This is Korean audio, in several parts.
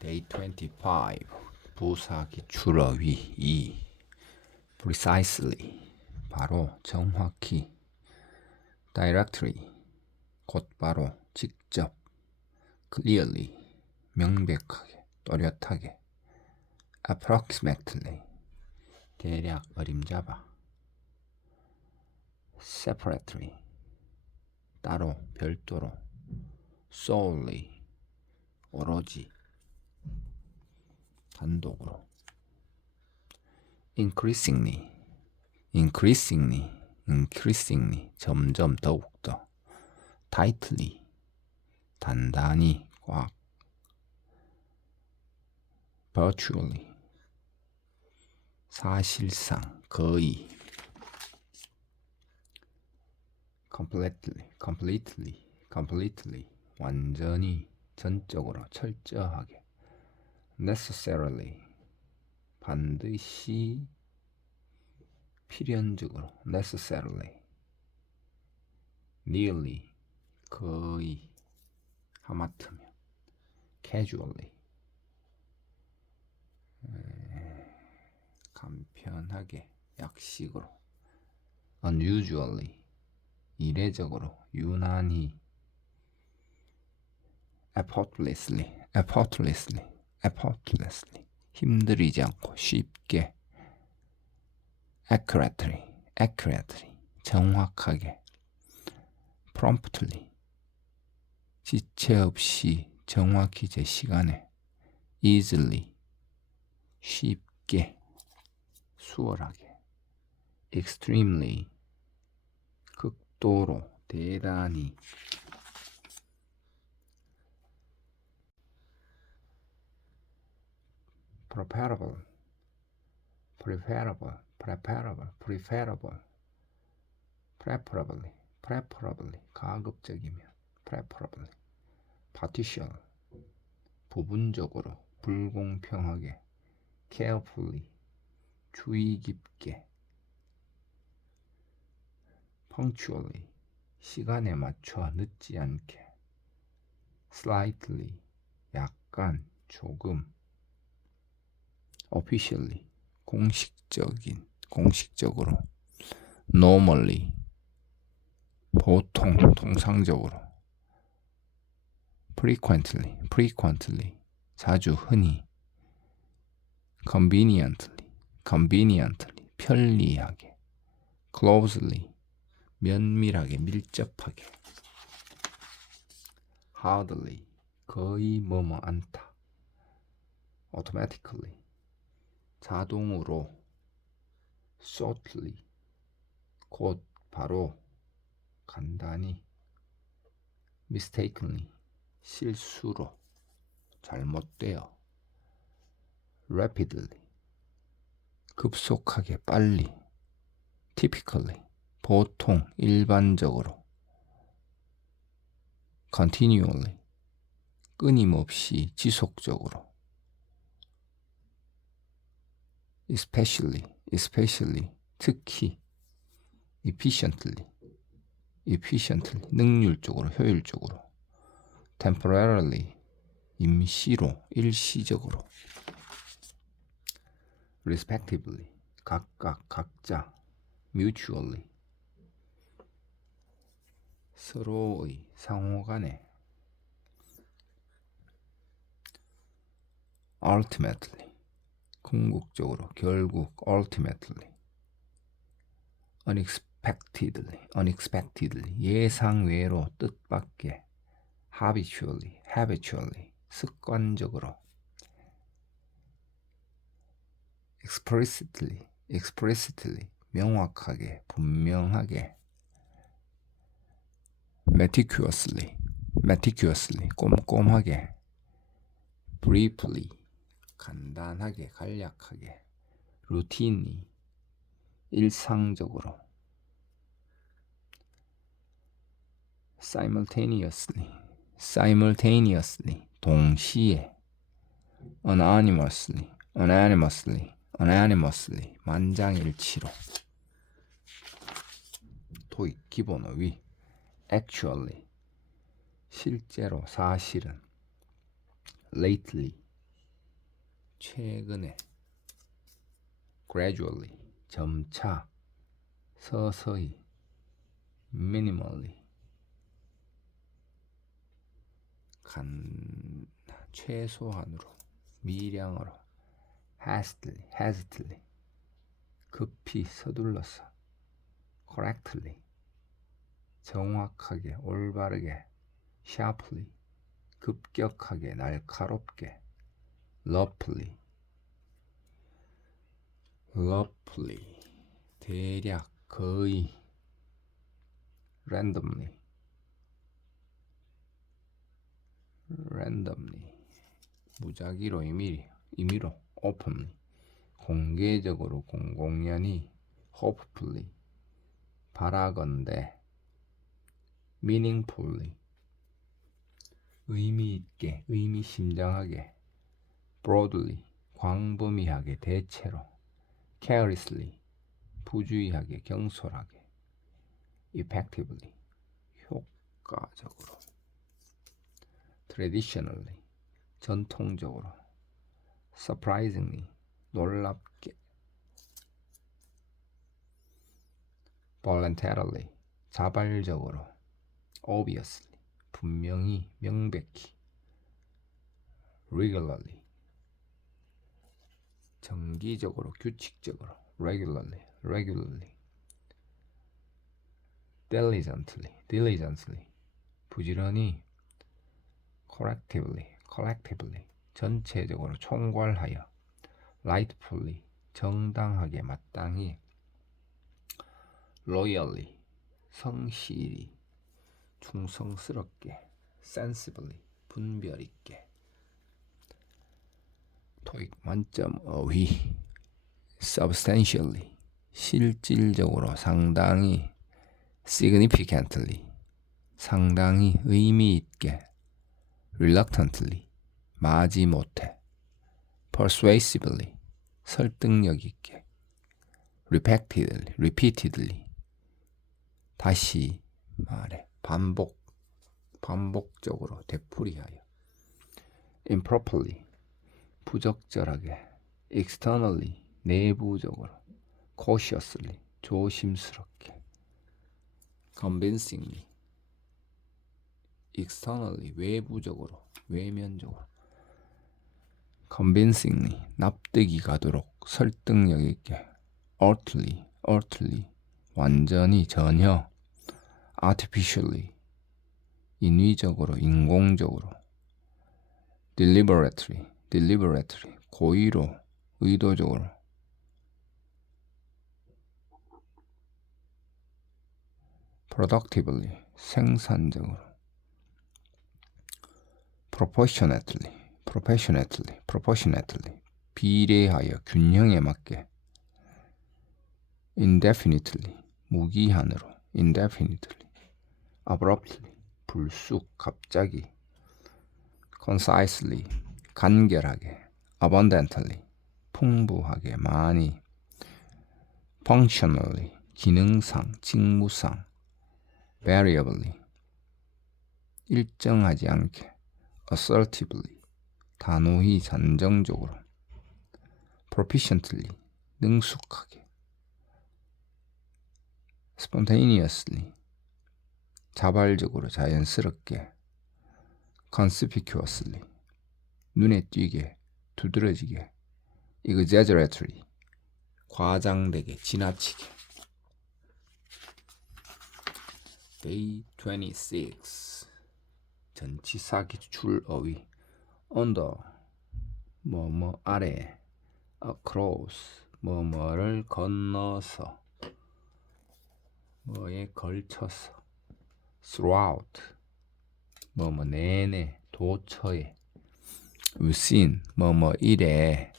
Day 25 부사 기출어휘 2 Precisely 바로 정확히 Directly 곧바로 직접 Clearly 명백하게 또렷하게 Approximately 대략 어림잡아 Separately 따로 별도로 Solely 오로지 단독으로 increasingly increasingly increasingly 점점 더욱더 tightly 단단히 꽉 virtually 사실상 거의 completely completely completely 완전히 전적으로 철저하게 necessarily 반드시 필연적으로 necessarily nearly 거의 하마터면 casually 에, 간편하게 약식으로 unusually 이례적으로 유난히 effortlessly effortlessly effortlessly 힘들이지 않고 쉽게 accurately accurately 정확하게 promptly 지체 없이 정확히 제 시간에 easily 쉽게 수월하게 extremely 극도로 대단히 preferable, preferable, preferable, preferable, preferably, preferably, 가급적이면, preferably, partial, 부분적으로, 불공평하게, carefully, 주의 깊게, punctually, 시간에 맞춰 늦지 않게, slightly, 약간, 조금, officially 공식적인 공식적으로 normally 보통 통상적으로 frequently frequently 자주 흔히 conveniently conveniently 편리하게 closely 면밀하게 밀접하게 hardly 거의 뭐뭐 않다 automatically 자동으로 shortly 곧 바로 간단히 mistakenly 실수로 잘못되어 rapidly 급속하게 빨리 typically 보통 일반적으로 continually 끊임없이 지속적으로 especially, especially, 특히, efficiently, efficiently, 능률적으로, 효율적으로, temporarily, 임시로, 일시적으로, respectively, 각각, 각자, mutually, 서로의 상호간에, ultimately, 궁극적으로 결국 ultimately unexpectedly unexpectedly 예상 외로 뜻밖의 habitually habitually 습관적으로 explicitly explicitly 명확하게 분명하게 meticulously meticulously 꼼꼼하게 briefly 간단하게 간략하게 루틴이 일상적으로 simultaneously simultaneously 동시에 unanimously unanimously unanimously 만장일치로 토익 기본어휘 actually 실제로 사실은 lately 최근에 gradually 점차 서서히 minimally 간 최소한으로 미량으로 hastily hastily 급히 서둘러서 correctly 정확하게 올바르게 sharply 급격하게 날카롭게 roughly roughly 대략 거의 randomly randomly 무작위로 임의, 임의로 openly 공개적으로 공공연히 hopefully 바라건대 meaningfully 의미 있게 의미심장하게 broadly 광범위하게 대체로 carelessly 부주의하게 경솔하게 effectively 효과적으로 traditionally 전통적으로 surprisingly 놀랍게 voluntarily 자발적으로 obviously 분명히 명백히 regularly 정기적으로 규칙적으로 regularly regularly diligently diligently 부지런히 collectively collectively 전체적으로 총괄하여 rightfully 정당하게 마땅히 loyally 성실히 충성스럽게 sensibly 분별 있게 토익 만점 어휘 substantially 실질적으로 상당히 significantly 상당히 의미 있게 reluctantly 마지못해 persuasively 설득력 있게 repeatedly repeatedly 다시 말해 반복 반복적으로 되풀이하여 improperly 부적절하게 externally 내부적으로 cautiously 조심스럽게 convincingly externally 외부적으로 외면적으로 convincingly 납득이 가도록 설득력 있게 utterly utterly 완전히 전혀 artificially 인위적으로 인공적으로 deliberately deliberately 고의로 의도적으로 productively 생산적으로 proportionately proportionately proportionately 비례하여 균형에 맞게 indefinitely 무기한으로 indefinitely abruptly 불쑥 갑자기 concisely 간결하게 abundantly 풍부하게 많이 functionally 기능상 직무상 variably 일정하지 않게 assertively 단호히 잔정적으로 proficiently 능숙하게 spontaneously 자발적으로 자연스럽게 conspicuously 눈에 띄게 두드러지게 exaggerately 과장되게 지나치게. Day 26 전치사 기출 어휘 under. 뭐뭐 아래. Across. 뭐뭐를 건너서. 뭐에 걸쳐서. Throughout. 뭐뭐 내내 도처에 within 뭐뭐 이래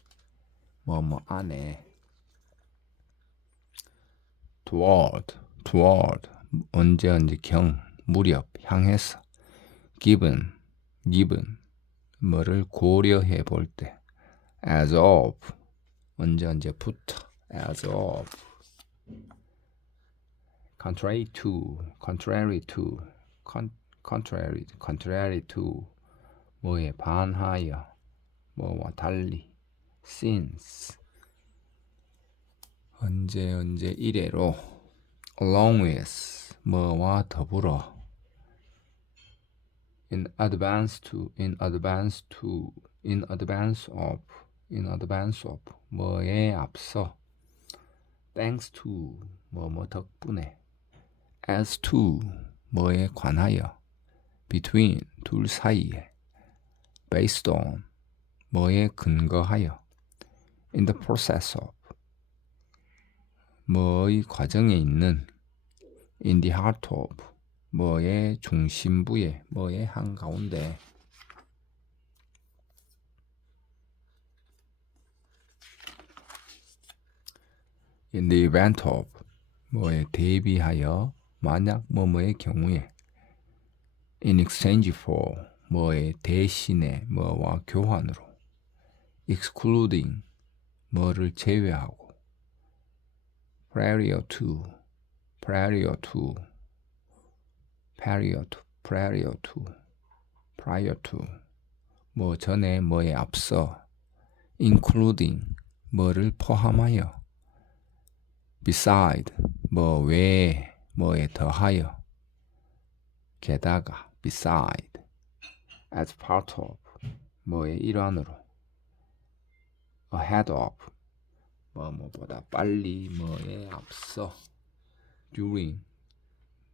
뭐뭐 안에 toward toward 언제 언제 경 무렵 향해서 given given 뭐를 고려해 볼 때 as of 언제 언제부터 as of contrary to contrary to con, contrary contrary to 뭐에 반하여 뭐와 달리 since 언제 언제 이래로 along with 뭐와 더불어 in advance to in advance to in advance of in advance of 뭐에 앞서 thanks to 뭐 뭐 덕분에 as to 뭐에 관하여 between 둘 사이에 based on 뭐에 근거하여 in the process of 뭐의 과정에 있는 in the heart of 뭐의 중심부에 뭐의 한가운데 in the event of 뭐에 대비하여 만약 뭐뭐의 경우에 in exchange for 뭐의 대신에 뭐와 교환으로 excluding 뭐를 제외하고 prior to prior to prior to prior to prior to 뭐 전에 뭐에 앞서 including 뭐를 포함하여 beside 뭐 외에 뭐에 더하여 게다가 beside as part of 뭐의 일환으로 ahead of 뭐 뭐보다 빨리 뭐에 앞서 during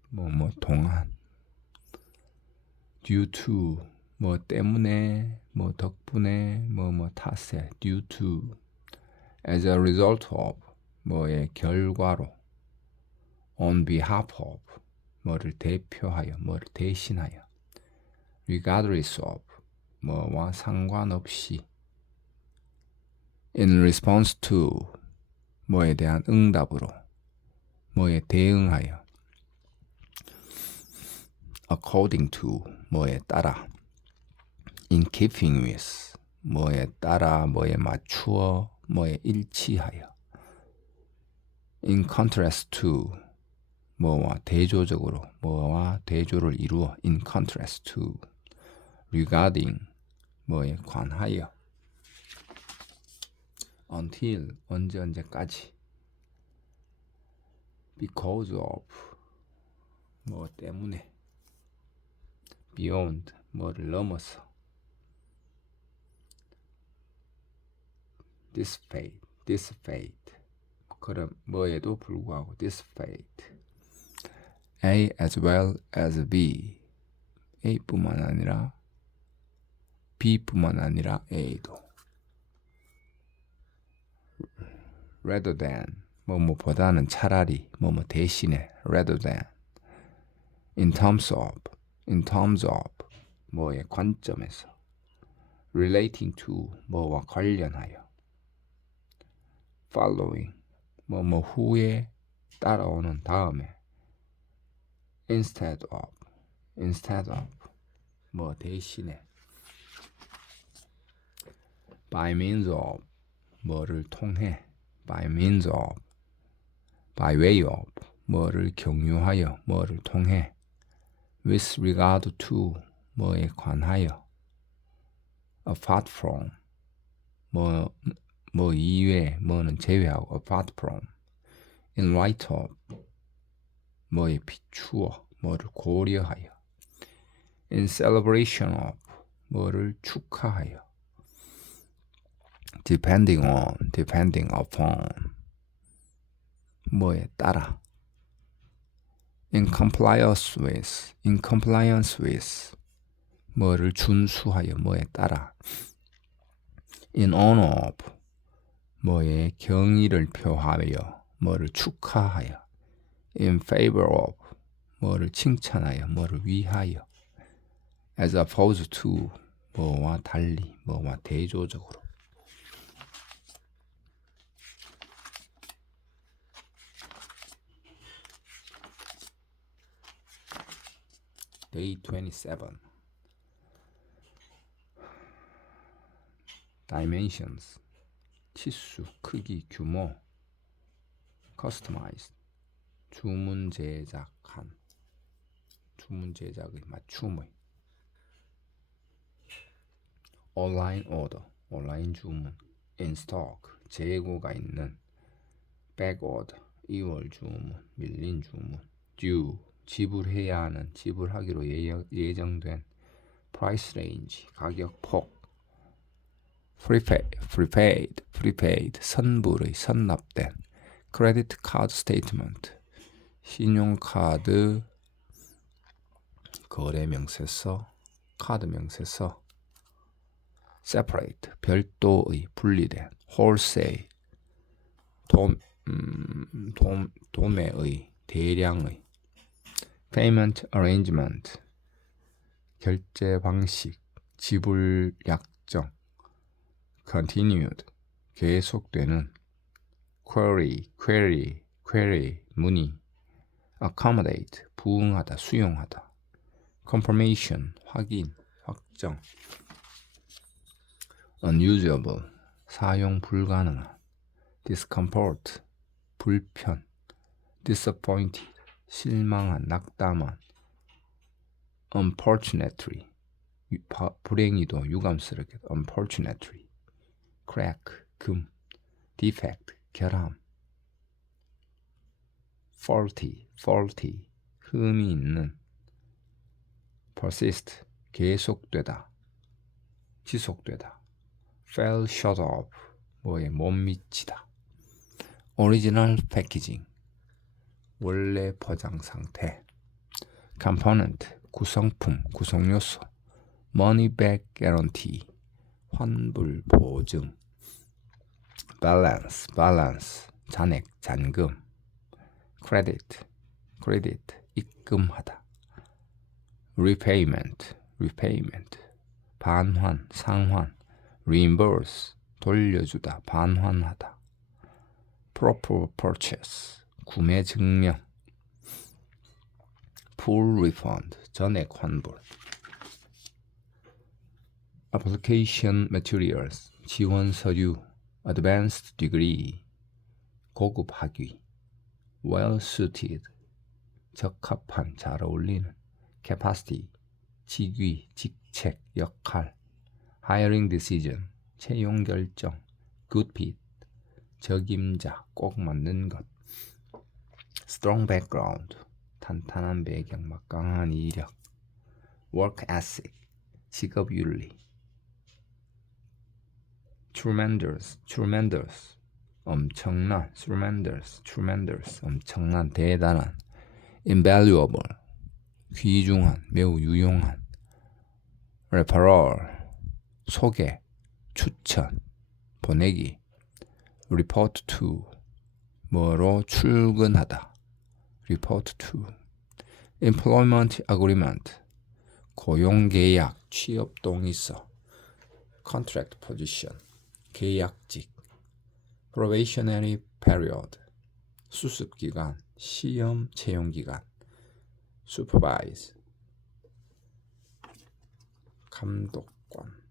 뭐 뭐 동안 due to 뭐 때문에 뭐 덕분에 뭐 뭐 탓에 due to as a result of 뭐의 결과로 on behalf of 뭐를 대표하여 뭐를 대신하여 regardless of 뭐와 상관없이 in response to 뭐에 대한 응답으로 뭐에 대응하여 according to 뭐에 따라 in keeping with 뭐에 따라 뭐에 맞추어 뭐에 일치하여 in contrast to 뭐와 대조적으로 뭐와 대조를 이루어 in contrast to regarding 뭐에 관하여 until 언제 언제까지 because of 뭐 때문에 beyond 뭐를 넘어서 this fate this fate 그런 뭐에도 불구하고 this fate A as well as B A뿐만 아니라 B뿐만 아니라 A도 rather than 뭐뭐보다는 차라리 뭐뭐 대신에 rather than in terms of in terms of 뭐의 관점에서 relating to 뭐와 관련하여 following 뭐뭐 후에 따라오는 다음에 instead of instead of 뭐 대신에 by means of 뭐를 통해 by means of by way of 뭐를 경유하여 뭐를 통해 with regard to 뭐에 관하여 apart from 뭐, 뭐 이외 뭐는 제외하고 apart from in light of 뭐에 비추어 뭐를 고려하여 in celebration of 뭐를 축하하여 depending on depending upon 뭐에 따라 in compliance with in compliance with 뭐를 준수하여 뭐에 따라 in honor of 뭐에 경의를 표하여 뭐를 축하하여 in favor of 뭐를 칭찬하여 뭐를 위하여 as opposed to 뭐와 달리 뭐와 대조적으로 Day 27 Dimensions 치수, 크기, 규모 Customized 주문 제작한 주문 제작의 맞춤의 온라인 오더 온라인 주문 in stock 재고가 있는 backorder 2월 주문 밀린 주문 due 지불해야 하는 지불하기로 예- 예정된 price range 가격 폭 prepaid prepaid prepaid 선불의 선납된 credit card statement 신용카드 거래 명세서 카드 명세서 separate 별도의 분리된 wholesale 도, 음, 도, 도매의 대량의 payment arrangement 결제 방식 지불 약정 continued 계속되는 query query query 문의 accommodate 부응하다 수용하다 confirmation 확인 확정 unusable 사용 불가능한 discomfort 불편 disappointed 실망한 낙담한 unfortunately 불행히도 유감스럽게 unfortunately crack 금 defect 결함 faulty faulty 흠이 있는 persist 계속되다 지속되다 fell short of 뭐에 못 미치다 original packaging 원래 포장 상태 component 구성품 구성요소 money back guarantee 환불 보증 balance balance 잔액 잔금 credit credit 입금하다 repayment repayment 반환 상환 reimburse 돌려주다 반환하다 proper purchase 구매 증명 full refund 전액 환불 application materials 지원 서류 advanced degree 고급 학위 well suited 적합한 잘 어울리는 capacity 직위 직책 역할 hiring decision 채용 결정 good fit 적임자 꼭 맞는 것 strong background 탄탄한 배경 막강한 이력 work ethic 직업 윤리 tremendous tremendous 엄청난 tremendous tremendous 엄청난 대단한 invaluable 귀중한 매우 유용한 referral 소개 추천 보내기 report to 뭐로 출근하다 report to employment agreement 고용 계약 취업 동의서 contract position 계약직 probationary period 수습 기간 시험 채용 기간 supervise 감독관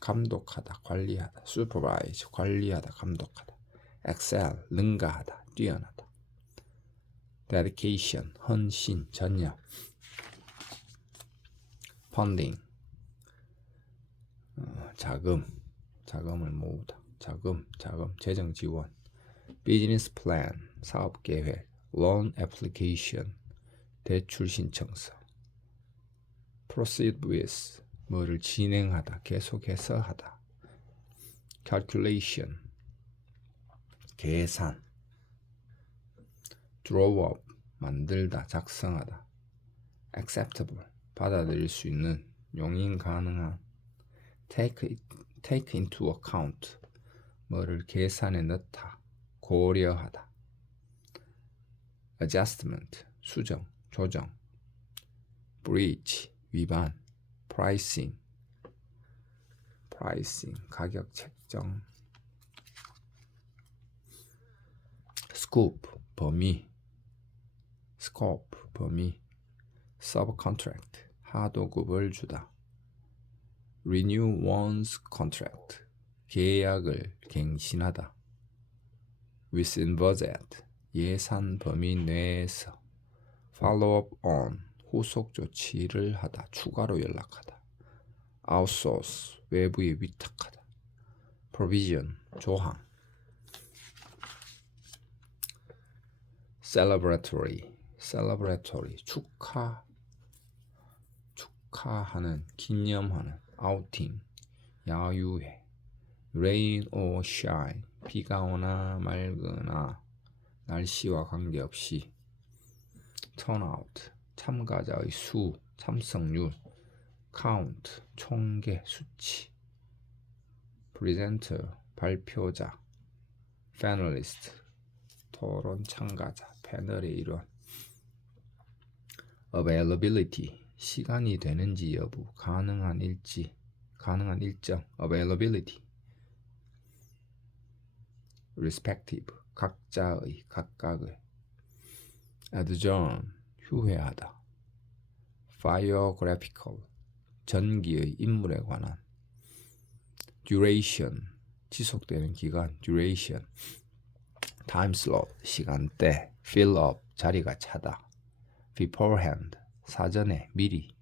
감독하다 관리하다 supervise 관리하다 감독하다 excel 능가하다 뛰어나다 dedication 헌신 전념 funding 어, 자금 자금을 모으다 자금 자금 재정 지원 business plan 사업 계획 loan application 대출 신청서 proceed with 뭐를 진행하다 계속해서 하다 calculation 계산 draw up 만들다 작성하다 acceptable 받아들일 수 있는 용인 가능한 take it- take into account 뭐를 계산에 넣다 고려하다 adjustment 수정 조정 breach 위반 pricing pricing 가격 책정 scope 범위 scope 범위 subcontract 하도급을 주다 renew one's contract 계약을 갱신하다 within budget 예산 범위 내에서 follow up on 후속 조치를 하다 추가로 연락하다 outsource 외부에 위탁하다 provision 조항 celebratory celebratory 축하 축하하는 기념하는 outing 야유회 rain or shine 비가 오나 맑으나 날씨와 관계없이 turnout 참가자의 수 참석률 count 총계 수치 presenter 발표자 panelist 토론 참가자 패널의 일원 availability 시간이 되는지 여부 가능한 일지 가능한 일정 availability respective 각자의 각각의 adjourn 휴회하다 biographical 전기의 인물에 관한 duration 지속되는 기간 duration time slot 시간대 fill up 자리가 차다 beforehand 사전에 미리.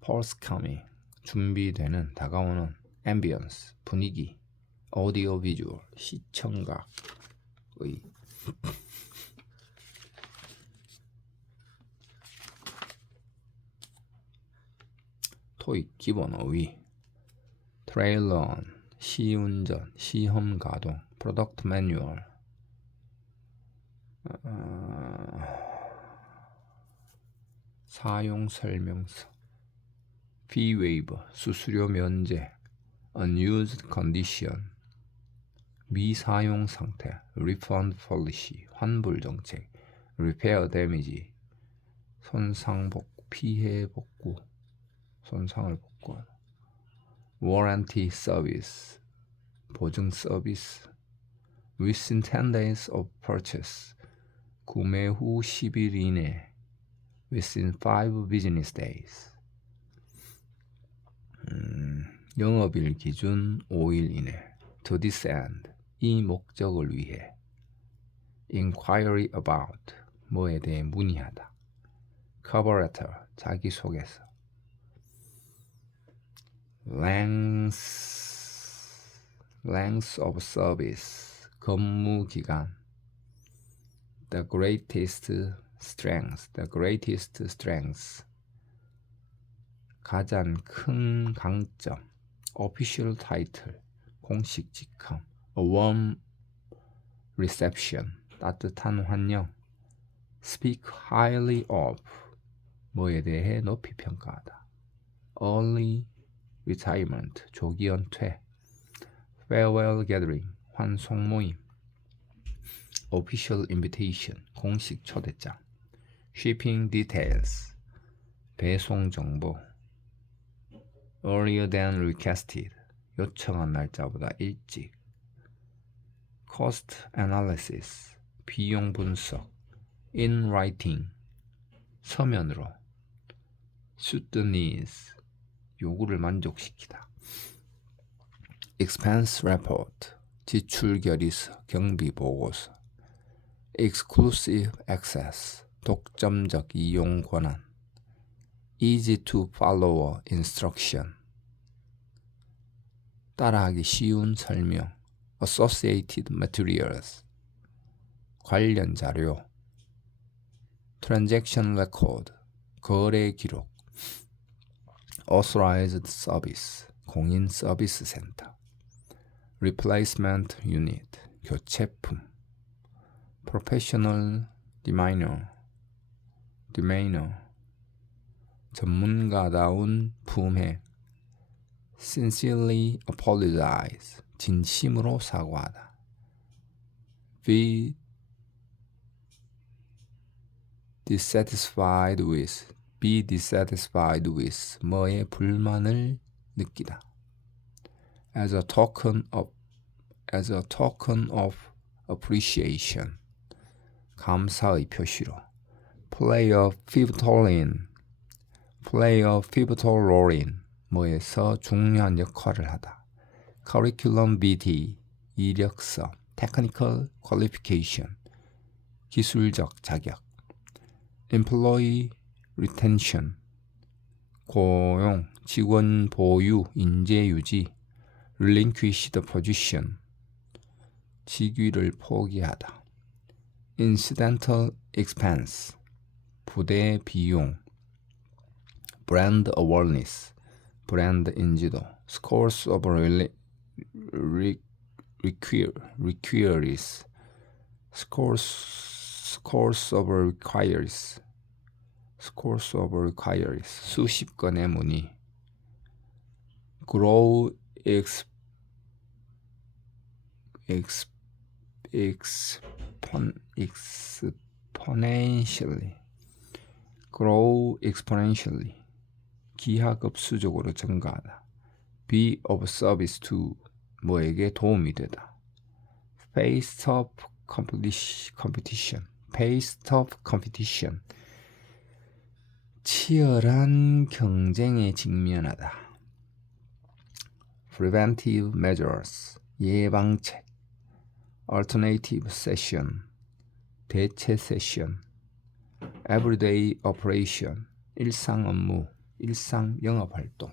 Forthcoming 준비되는 다가오는 ambience 분위기 audio visual 시청각의 토익 기본 어휘 트레일런 시운전 시험 가동 프로덕트 매뉴얼 사용 설명서 fee waiver 수수료 면제 unused condition 미사용 상태 refund policy 환불 정책 repair damage 손상 복구 피해 복구 손상을 복구하다 warranty service 보증 서비스 within 10 days of purchase 구매 후 10일 이내 within 5 business days 음, 영업일 기준 5일 이내 to this end 이 목적을 위해 inquiry about 뭐에 대해 문의하다 cover letter 자기소개서 length length of service 근무 기간 the greatest strength the greatest strength 가장 큰 강점 official title 공식 직함 a warm reception 따뜻한 환영 speak highly of 뭐에 대해 높이 평가하다 early retirement 조기 은퇴 farewell gathering 환송 모임 official invitation 공식 초대장 shipping details 배송 정보 earlier than requested 요청한 날짜보다 일찍 cost analysis 비용 분석 in writing 서면으로 suit the needs 요구를 만족시키다 expense report 지출 결의서 경비 보고서 exclusive access 독점적 이용 권한 easy to follow instruction 따라하기 쉬운 설명 associated materials 관련 자료 transaction record 거래 기록 authorized service 공인 서비스 센터 replacement unit 교체품 professional demeanor demeanor 전문가다운 품행 sincerely apologize 진심으로 사과하다 be dissatisfied with be dissatisfied with 뭐에 불만을 느끼다 as a token of as a token of appreciation 감사의 표시로 play a pivotal in play a pivotal role in 뭐에서 중요한 역할을 하다 curriculum vitae 이력서 technical qualification 기술적 자격 employee retention 고용 직원 보유, 인재 유지, relinquish the position, 직위를 포기하다. incidental expense, 부대 비용, brand awareness, 브랜드 인지도, scores of rela- re- require, requires, scores, scores of requires, scores of requires, 수십 건의 문의, grow ex, ex, expon, exponentially, grow exponentially, 기하급수적으로 증가하다. be of service to 뭐에게 도움이 되다. face of competition, face of competition, 치열한 경쟁에 직면하다. preventive measures, 예방책, alternative session, 대체 세션, everyday operation, 일상 업무, 일상 영업 활동.